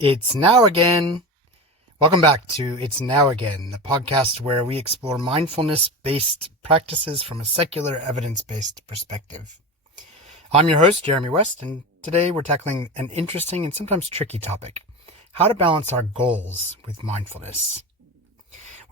It's now again. Welcome back to It's Now Again, the podcast where we explore mindfulness-based practices from a secular, evidence-based perspective. I'm your host, Jeremy West, and today we're tackling an interesting and sometimes tricky topic: how to balance our goals with mindfulness.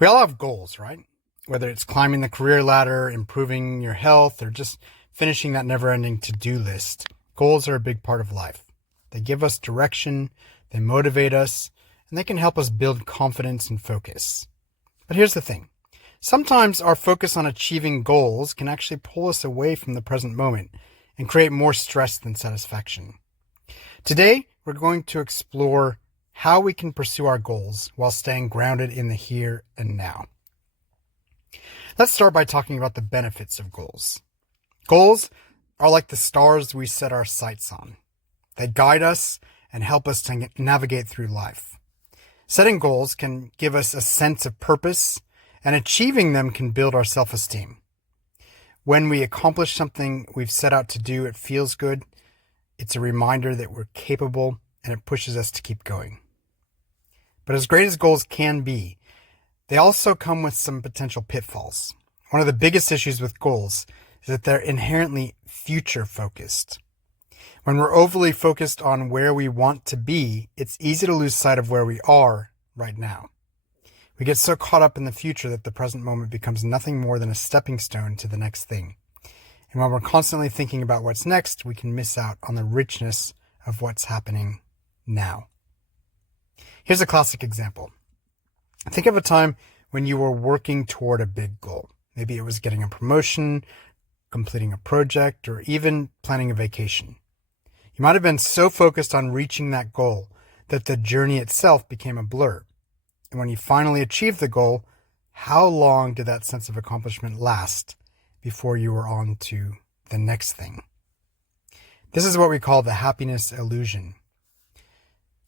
We all have goals, right? Whether it's climbing the career ladder, improving your health, or just finishing that never-ending to-do list, goals are a big part of life. They give us direction, they motivate us, and they can help us build confidence and focus. But here's the thing. Sometimes our focus on achieving goals can actually pull us away from the present moment and create more stress than satisfaction. Today, we're going to explore how we can pursue our goals while staying grounded in the here and now. Let's start by talking about the benefits of goals. Goals are like the stars we set our sights on. They guide us and help us to navigate through life. Setting goals can give us a sense of purpose, and achieving them can build our self-esteem. When we accomplish something we've set out to do, it feels good. It's a reminder that we're capable, and it pushes us to keep going. But as great as goals can be, they also come with some potential pitfalls. One of the biggest issues with goals is that they're inherently future-focused. When we're overly focused on where we want to be, it's easy to lose sight of where we are right now. We get so caught up in the future that the present moment becomes nothing more than a stepping stone to the next thing. And when we're constantly thinking about what's next, we can miss out on the richness of what's happening now. Here's a classic example. Think of a time when you were working toward a big goal. Maybe it was getting a promotion, completing a project, or even planning a vacation. You might have been so focused on reaching that goal that the journey itself became a blur. And when you finally achieved the goal, how long did that sense of accomplishment last before you were on to the next thing? This is what we call the happiness illusion.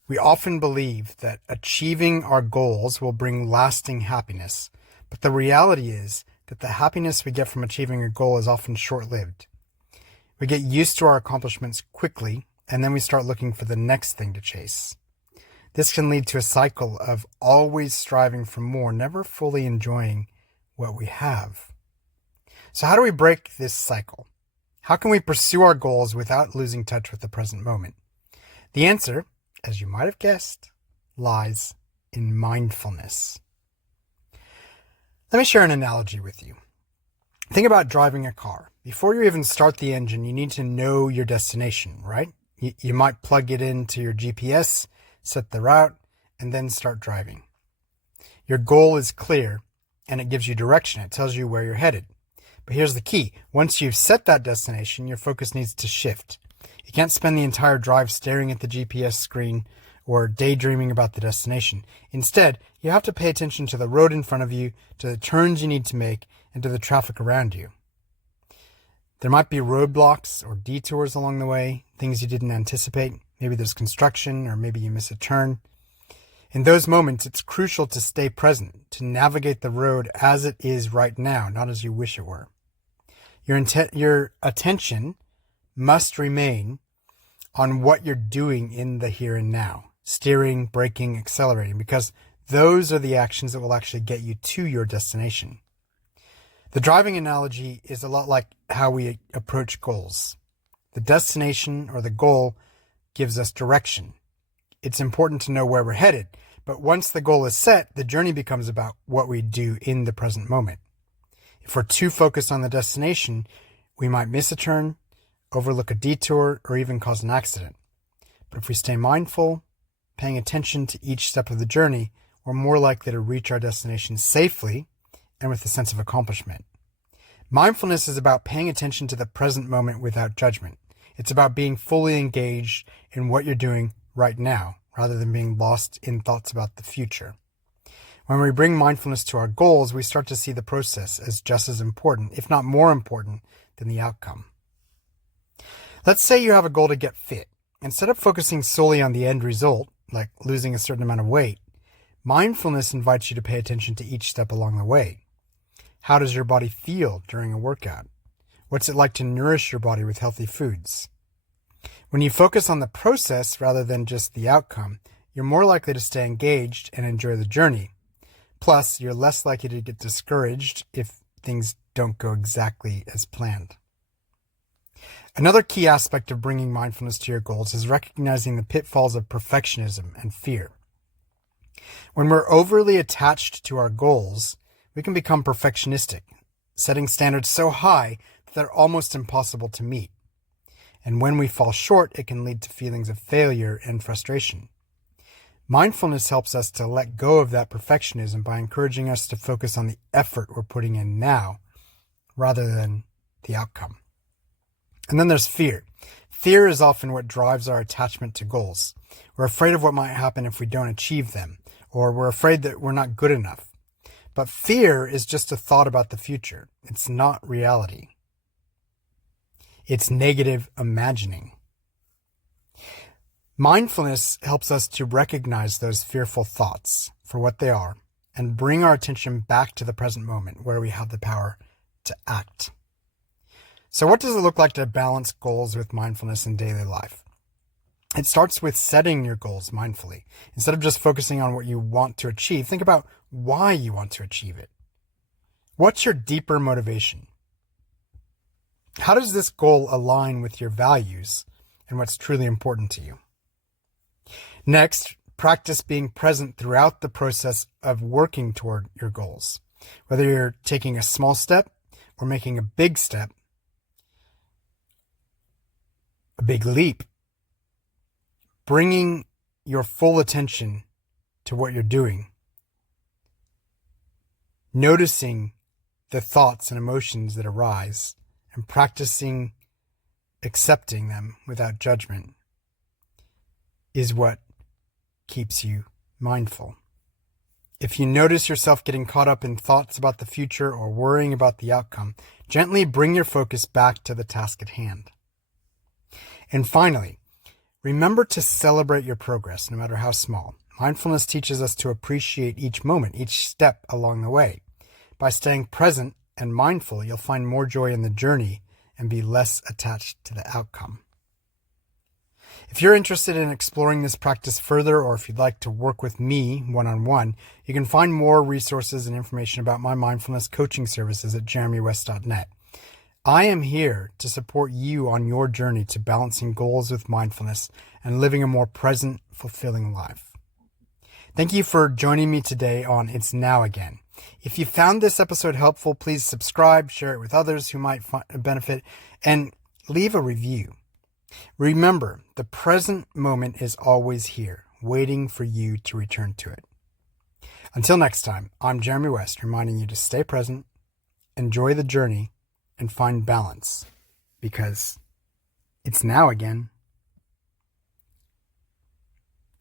We often believe that achieving our goals will bring lasting happiness, but the reality is that the happiness we get from achieving a goal is often short-lived. We get used to our accomplishments quickly, and then we start looking for the next thing to chase. This can lead to a cycle of always striving for more, never fully enjoying what we have. So how do we break this cycle? How can we pursue our goals without losing touch with the present moment? The answer, as you might have guessed, lies in mindfulness. Let me share an analogy with you. Think about driving a car. Before you even start the engine, you need to know your destination, right? You might plug it into your GPS, set the route, and then start driving. Your goal is clear, and it gives you direction. It tells you where you're headed. But here's the key. Once you've set that destination, your focus needs to shift. You can't spend the entire drive staring at the GPS screen or daydreaming about the destination. Instead, you have to pay attention to the road in front of you, to the turns you need to make, and to the traffic around you. There might be roadblocks or detours along the way, things you didn't anticipate. Maybe there's construction, or maybe you miss a turn. In those moments, it's crucial to stay present, to navigate the road as it is right now, not as you wish it were. Your attention must remain on what you're doing in the here and now, steering, braking, accelerating, because those are the actions that will actually get you to your destination. The driving analogy is a lot like how we approach goals. The destination or the goal gives us direction. It's important to know where we're headed, but once the goal is set, the journey becomes about what we do in the present moment. If we're too focused on the destination, we might miss a turn, overlook a detour, or even cause an accident. But if we stay mindful, paying attention to each step of the journey, we're more likely to reach our destination safely and with a sense of accomplishment. Mindfulness is about paying attention to the present moment without judgment. It's about being fully engaged in what you're doing right now, rather than being lost in thoughts about the future. When we bring mindfulness to our goals, we start to see the process as just as important, if not more important, than the outcome. Let's say you have a goal to get fit. Instead of focusing solely on the end result, like losing a certain amount of weight, mindfulness invites you to pay attention to each step along the way. How does your body feel during a workout? What's it like to nourish your body with healthy foods? When you focus on the process rather than just the outcome, you're more likely to stay engaged and enjoy the journey. Plus, you're less likely to get discouraged if things don't go exactly as planned. Another key aspect of bringing mindfulness to your goals is recognizing the pitfalls of perfectionism and fear. When we're overly attached to our goals, we can become perfectionistic, setting standards so high that they're almost impossible to meet. And when we fall short, it can lead to feelings of failure and frustration. Mindfulness helps us to let go of that perfectionism by encouraging us to focus on the effort we're putting in now rather than the outcome. And then there's fear. Fear is often what drives our attachment to goals. We're afraid of what might happen if we don't achieve them, or we're afraid that we're not good enough. But fear is just a thought about the future. It's not reality. It's negative imagining. Mindfulness helps us to recognize those fearful thoughts for what they are and bring our attention back to the present moment where we have the power to act. So what does it look like to balance goals with mindfulness in daily life? It starts with setting your goals mindfully. Instead of just focusing on what you want to achieve, think about why you want to achieve it. What's your deeper motivation? How does this goal align with your values and what's truly important to you? Next, practice being present throughout the process of working toward your goals. Whether you're taking a small step or making a big step, a big leap, bringing your full attention to what you're doing, noticing the thoughts and emotions that arise, and practicing accepting them without judgment is what keeps you mindful. If you notice yourself getting caught up in thoughts about the future or worrying about the outcome, gently bring your focus back to the task at hand. And finally, remember to celebrate your progress, no matter how small. Mindfulness teaches us to appreciate each moment, each step along the way. By staying present and mindful, you'll find more joy in the journey and be less attached to the outcome. If you're interested in exploring this practice further, or if you'd like to work with me one-on-one, you can find more resources and information about my mindfulness coaching services at jeremywest.net. I am here to support you on your journey to balancing goals with mindfulness and living a more present, fulfilling life. Thank you for joining me today on It's Now Again. If you found this episode helpful, please subscribe, share it with others who might benefit, and leave a review. Remember, the present moment is always here, waiting for you to return to it. Until next time, I'm Jeremy West, reminding you to stay present, enjoy the journey, and find balance, because it's now again.